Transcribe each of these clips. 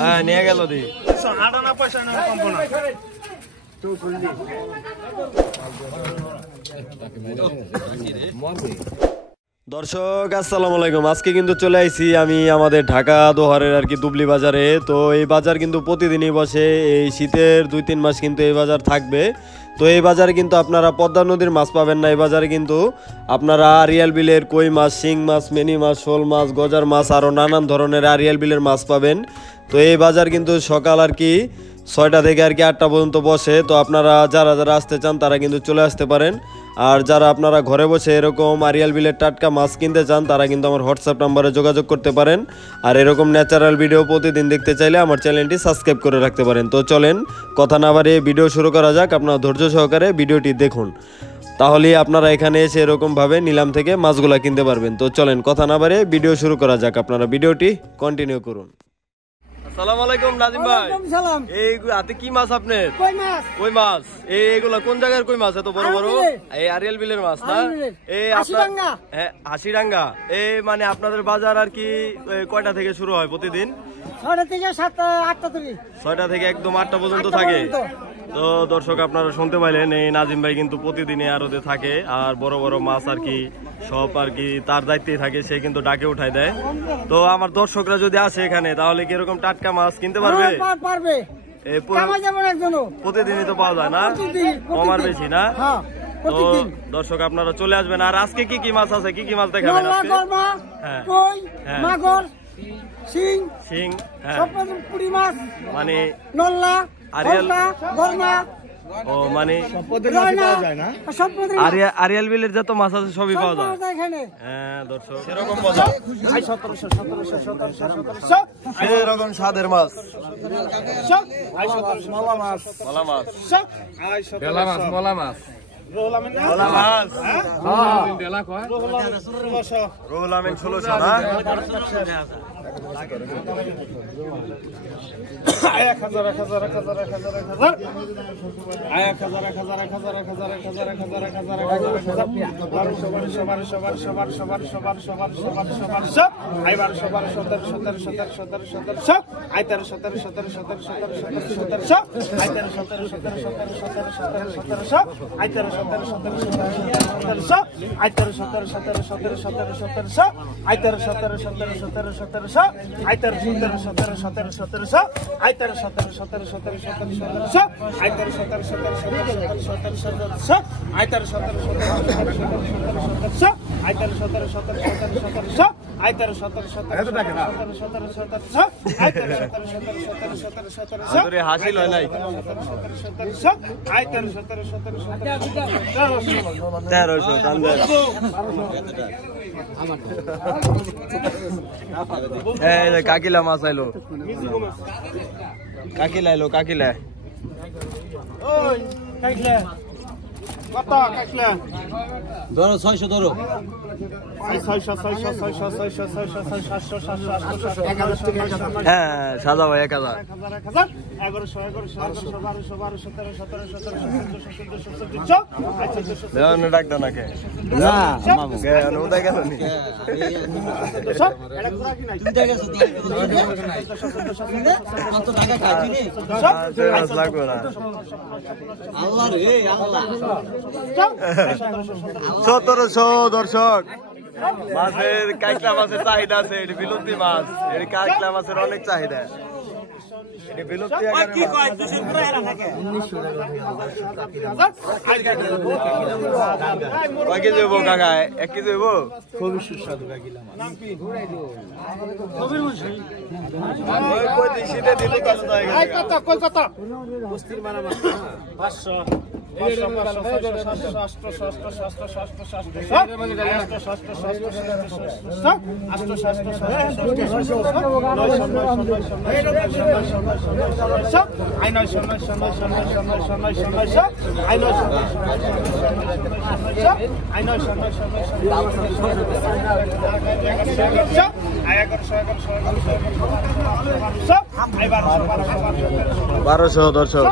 হ্যাঁ নিয়ে গেল দি দর্শক আসসালামু আলাইকুম। আজকে কিন্তু চলে আইছি আমি আমাদের ঢাকা দোহারের আর কি দুবলি বাজারে। তো এই বাজার কিন্তু প্রতিদিনই বসে, এই শীতের 2-3 মাস কিন্তু এই বাজার থাকবে। তো এই বাজারে কিন্তু আপনারা পদ্মা নদীর মাছ পাবেন না, এই বাজারে কিন্তু আপনারা আরিয়াল বিলের কই মাছ, শিং মাছ, মেনি মাছ, শোল মাছ, গজার মাছ আরও নানান ধরনের আরিয়াল বিলের মাছ পাবেন। তো এই বাজার কিন্তু সকাল আর কি 6টা থেকে আর কি 8টা পর্যন্ত বসে। তো আপনারা যারা যারা আসতে চান তারা কিন্তু চলে আসতে পারেন। আর যারা আপনারা ঘরে বসে এরকম আরিয়াল বিলের টাটকা মাছ কিনতে চান তারা কিন্তু আমার হোয়াটসঅ্যাপ নাম্বারে যোগাযোগ করতে পারেন। আর এরকম ন্যাচারাল ভিডিও প্রতিদিন দেখতে চাইলে আমার চ্যানেলটি সাবস্ক্রাইব করে রাখতে পারেন। তো চলেন কথা না বাড়িয়ে ভিডিও শুরু করা যাক। আপনারা ধৈর্য সহকারে ভিডিওটি দেখুন, তাহলেই আপনারা এখানে এসে এরকমভাবে নিলাম থেকে মাছগুলা কিনতে পারবেন। তো চলেন কথা না বাড়িয়ে ভিডিও শুরু করা যাক, আপনারা ভিডিওটি কন্টিনিউ করুন। আসসালামু আলাইকুম নাজিম ভাই। এই হাতে কি মাছ আপনার? কই মাছ। এইগুলা কোন জায়গার কই মাছ? এত বড় বড়? এই আরিয়াল বিলের মাছ না? এই হ্যাঁ হাসিডাঙ্গা। এই মানে আপনাদের বাজার আর কি কয়টা থেকে শুরু হয় প্রতিদিন? 6টা থেকে 8টা থেকে 6টা থেকে একদম 8টা পর্যন্ত থাকে। তো দর্শক আপনারা শুনতে পাইলেন, এই নাজিম ভাই কিন্তু প্রতিদিনই আড়তে থাকে। আর বড় বড় মাছ আর কি সব আর কি তার দায়িত্বেই থাকে, সে কিন্তু ডাকে উঠাই দেয়। তো আমার দর্শকরা যদি আসে এখানে তাহলে কি এরকম টাটকা মাছ কিনতে পারবে? পারবে। প্রতিদিনই তো পাওয়া যায় না, কম আর বেশি না? তো দর্শক আপনারা চলে আসবেন। আর আজকে কি কি মাছ আছে, কি কি মাছ দেখাবেন? শিং, মানে ও মানে আরিয়াল বিলের যত মাছ আছে সবই পাওয়া যায়। হ্যাঁ দর্শক সেরকম এরকম স্বাদের মাছ, মলা মাছ, রোহুল আমিন 1600 না? 17 হাসিল হয় নাই। 1300 কাকিলা মাছ আইলো, কাকিলা এলো, কাকিলা ধরো 600 ধরো। হ্যাঁ সাদা ভাই 1000, 1100, 1200, ডাক দাও নাকি? না উদয় গেল নি লাগবে না। 1700 দর্শক। মাছের কাঁকড়া মাছের চাহিদা আছে, এটি বিলুপ্তি মাছ, এটি কাঁকড়া মাছের অনেক চাহিদা। কয় কেজি হইব কাকা? 1 কেজি হইব? খুবই সুস্বাদু কাকিলা মাছ। শীতে দিলে কত? 500, 1200 দর্শক।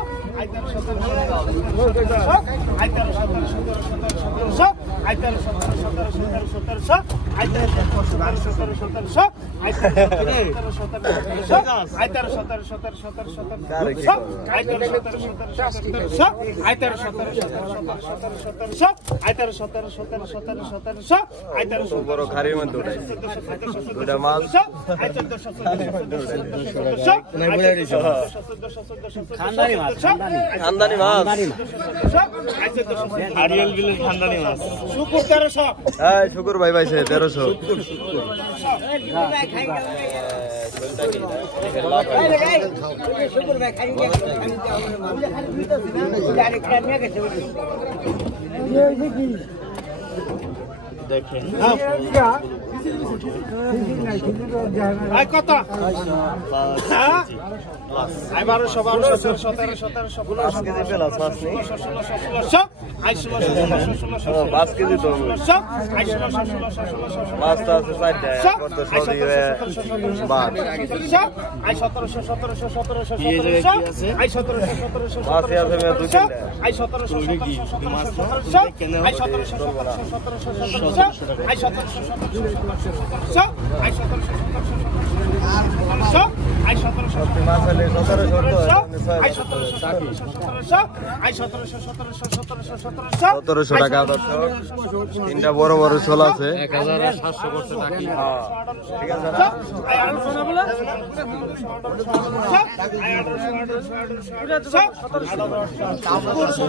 1700 বড় খারির মধ্যে ওটা মাছ খানদানি মাছ আরিয়াল বিলের খানদানি মাছ শুকুর 1300 হ্যাঁ শুকুর ভাই পাইছে 1300 শুকুর ভাই খাই দেখেন কত 1200 5 কেজি তো মাছটা আছে 4টা কত সরি হয়ে বাদ মাছ আছে মে 1700 টাকা তিনটা বড় বড় শোল আছে 1700 করতে টাকা ঠিক আছে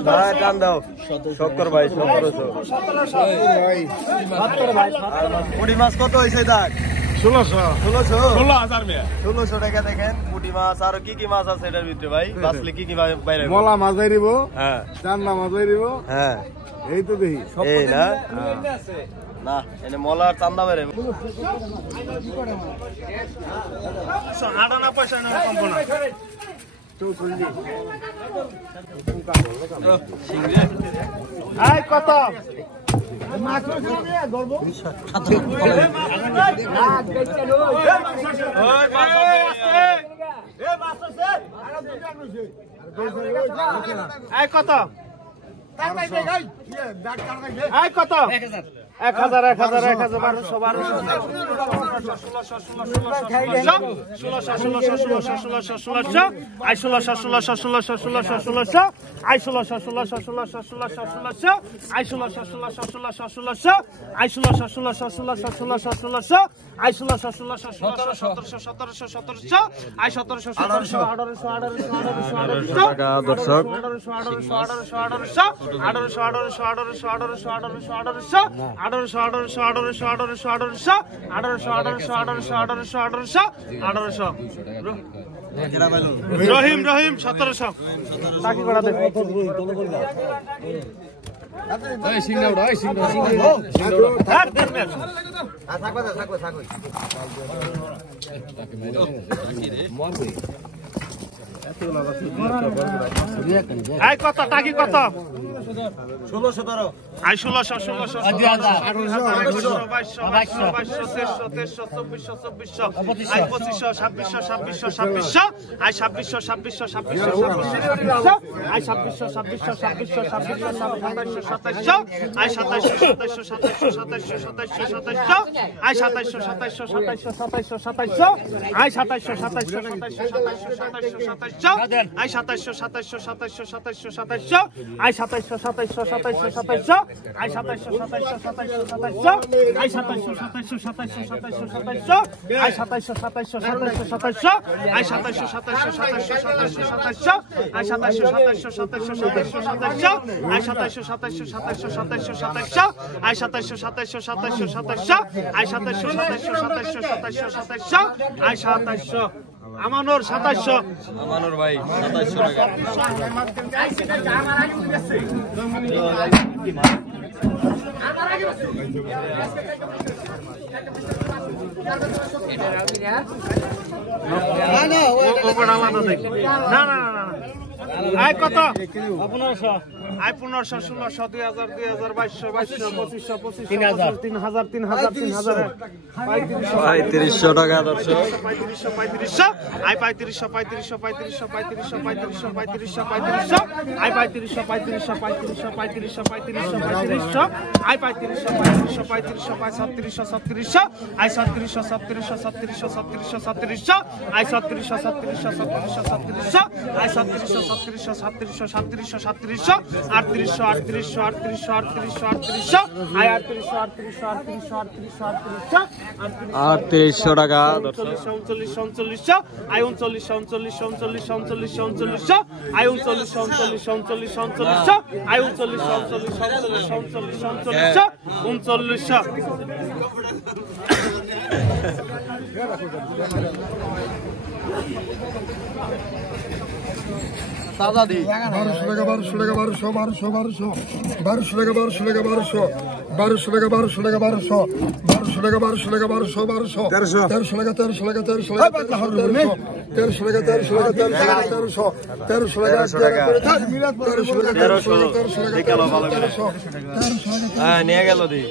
না টান দাও শক্কর ভাই 1700 পুঁটি মাছ কত হয়েছে দেখ 1600 টাকা দেখেন পুঁটি মাছ আর কি কি মাছ আছে এটার ভিতরে ভাই বাসলে কি কি বাইরে মলা মাছ বাইরিব হ্যাঁ চান্দা মাছ বাইরিব হ্যাঁ এই তো দেখি এই না না এনে মলার চান্দা বাইরে আড়ানা পয়সা না কম না কত কত কত 1000 রহিম 1700 টাকি করা দে কত টাকি কত 1617 আমানোর 2700 আমানোর ভাই 2700 টাকা না কত 1500 আই 1500 1600 2000 2200 2200 2500 3000 3000 3500 টাকা দর্শক। 3500 I 3500 I 3500 I 3700 I 3700 I 3700 I 3700 3800 I 3800 টাকা দর্শক। 39 আই 39 আই 39 তাজা দি 1200 টাকা 1200 টাকা 1200 1200 1200 টাকা 1200 টাকা 1200 1200 টাকা 1200 টাকা 1200 1200 টাকা 1200 টাকা 1200 1300 টাকা 1300 টাকা 1300 টাকা 1300 টাকা 1300 হ্যাঁ নিয়ে গেল দি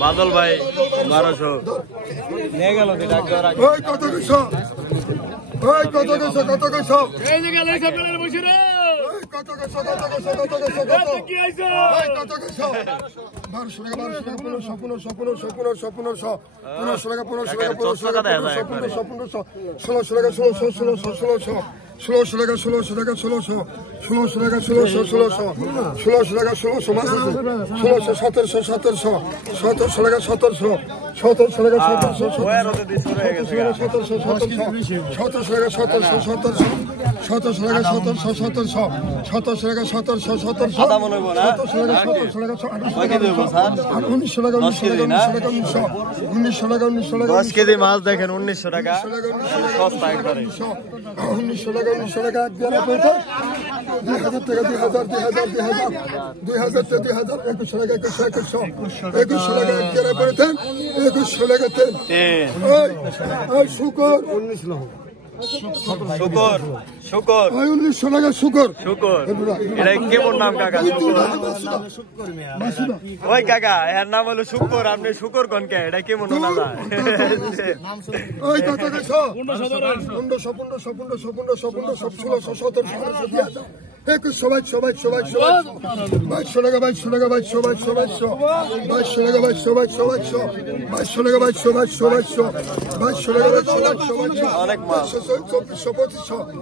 বাদল ভাই 1200 নিয়ে গেল দি ডাক দেওয়ার আগে। ওই কত কইছো ওই কত কইছো এই যে গেল সকালের বসে রে কত কইছো কি আইছো ওই কত কইছো 1200 টাকা 1200 টাকা 1500 টাকা 1500 টাকা 1600 টাকা 1600 টাকা 1600 টাকা 1600 টাকা 1600 টাকা 1600 টাকা 1600 মাছ আছে 1600 1700 টাকা 1700 টাকা 1700 10 কেজি মাছ দেখেন 1900 টাকা সস্তা একবারে। 1900 টাকা 2100 টাকা 2000 টাকা 2000 2100 টাকা 2100 টাকা 2100 টাকা তেল ওই শুকর 1900 শুকর শুকর 1900 টাকা শুকর শুকর এটা কেমন নাম কাকা? ওই কাকা এর নাম হলো শুকর, আপনি শুকর কোন কে? এটা কেমন না যায়? ওই কত কইছো 1500 2100 সবাই 2200 টাকা 2200 টাকা 2200 টাকা 2200 অনেক মাছ। 2400 টাকা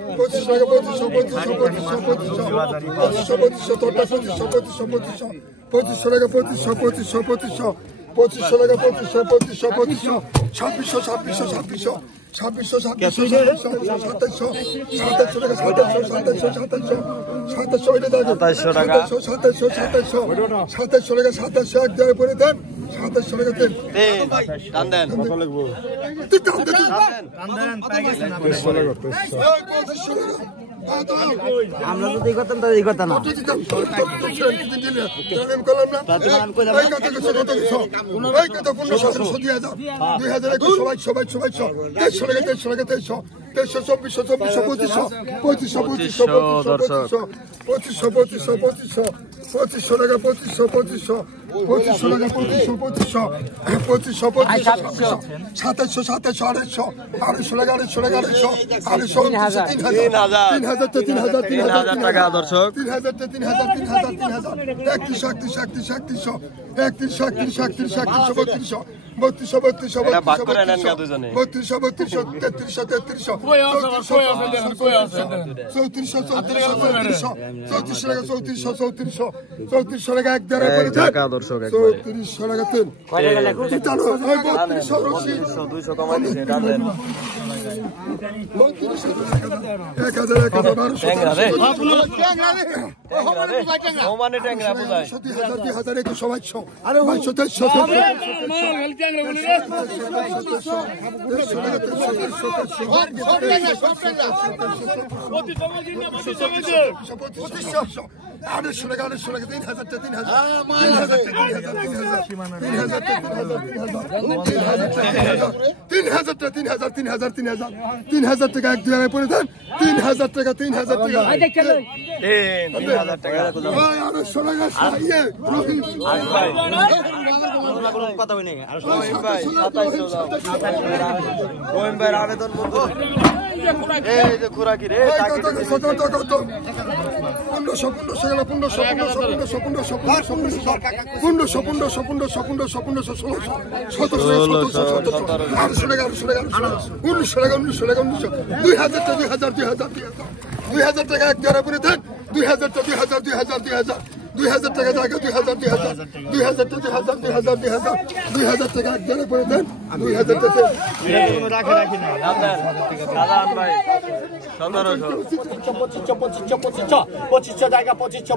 আমরা যদি করতাম তাহলে এই কথা না। টাকা দর্শক। 2500 800 টাকা 3000 টাকা 3000 টাকা এক দুই পরে দেন 3000 টাকা 3000 টাকা 3000 টাকা 800 টাকা সাইয়ে রহিম কথা বলি না রহিম ভাই 2700 রহিম ভাই আবেদন করব এই যে খুরাকি রে টাকি কত 2000 টাকা এক জোড়া করে দেন 2000 টাকা 2000 টাকা জায়গা 2000 টাকা এক জোড়া করে দেন 2000 টাকা রাখি না দাদান ভাই 1700 2500 জায়গা 2500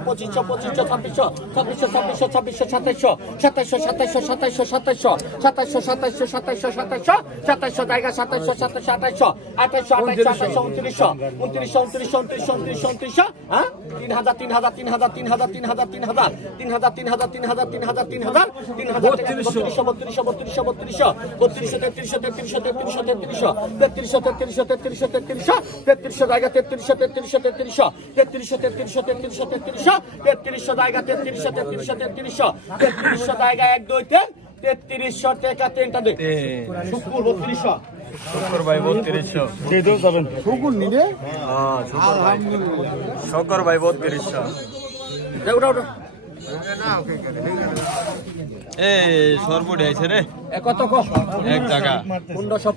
জায়গা 3300 জায়গা 1 2 3300 টাকা তিনটা দে শুকুর 3200 শুকর ভাই 3200 দিয়ে দেও যাবেন শুকুর নি রে হ্যাঁ শুকর ভাই 3200 ওটা এই সর্বডি আইছে রে কত কো এক টাকা 1500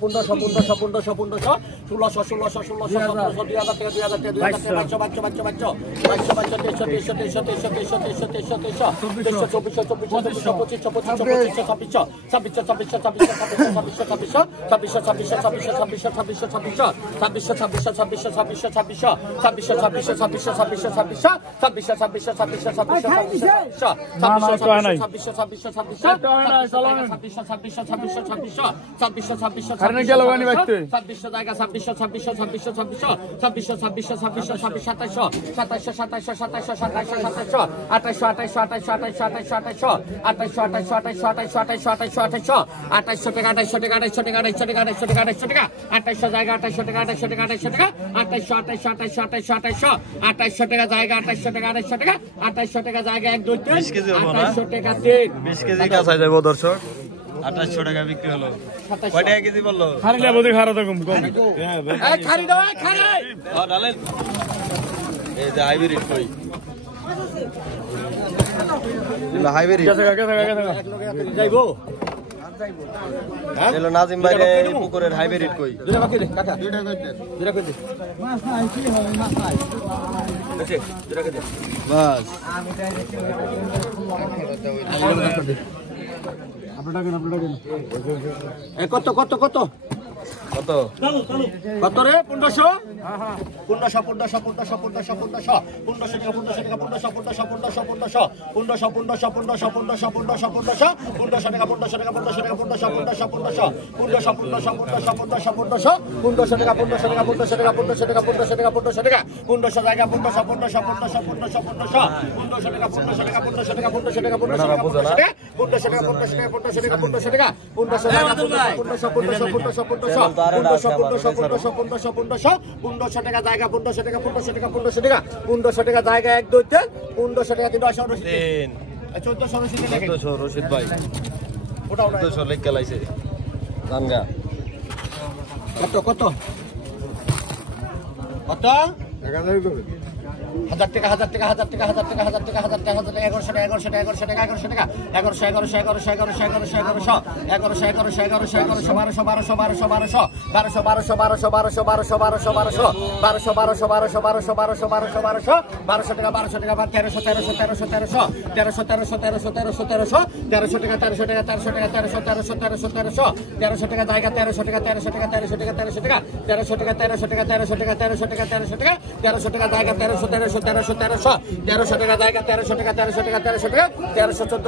20 কেজি কাঁচা যাবো দর্শক 2800 টাকা বিক্রি হলো কয় টাকা কেজি বললো খালি লেবো দি খারা তো কম খারি দাও খারি ডালেন এই যে হাইব্রিড কই এলো হাইব্রিড যাইবো এলো নাজিম ভাইরে পুকুরের হাইব্রিড কই দুটা বাকি দে কাকা দুটা কই দে বাস কত কত কত কত কত রে 1500 1500 টাকা জায়গা 1500 টাকা 1500 টাকা 1500 টাকা 1500 টাকা জায়গা 1 2 3 1500 টাকা 300 রসিদ 1400 রসিদ লেখে 1400 রশিদ ভাই ওটা 1400 লেখ গেলাইছে জানগা কত কত কত 1000 টাকা 1000 টাকা 1000 টাকা 1000 টাকা 1000 টাকা 1000 টাকা 1100 টাকা 1100 টাকা 1100 টাকা 1100 টাকা 1100 টাকা জায়গা 1300 টাকা 1300 টাকা 1300 টাকা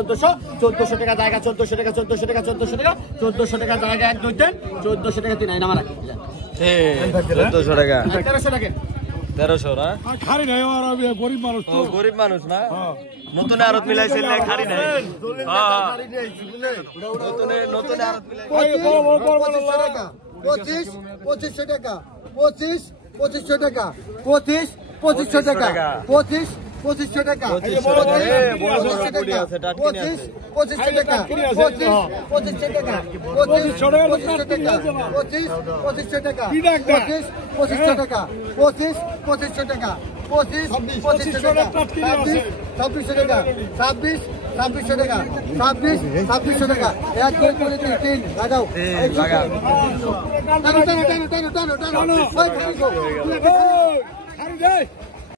1300 1400 টাকা জায়গা 1400 টাকা 1400 টাকা 1400 টাকা 1400 টাকা জায়গা 1 2 3 1400 টাকা 3 আইনা মারা 1400 টাকা 1300 টাকা 1300 না খারি নাই আর আমি গরিব মানুষ ও গরিব মানুষ না নতুন আরত মিলাইছিল খারি নাই নতুন আরত মিলাই 2500 টাকা 2500 টাকা 2500 টাকা 2500 টাকা 2500 টাকা 2500 টাকা 2500 টাকা 2500 টাকা 2500 টাকা 2500 টাকা 2500 টাকা 2500 টাকা 2600 টাকা 2600 টাকা 2600 টাকা 1 2 3 লাগাও টানো টানো টানো টানো টানো টানো খারি দেয়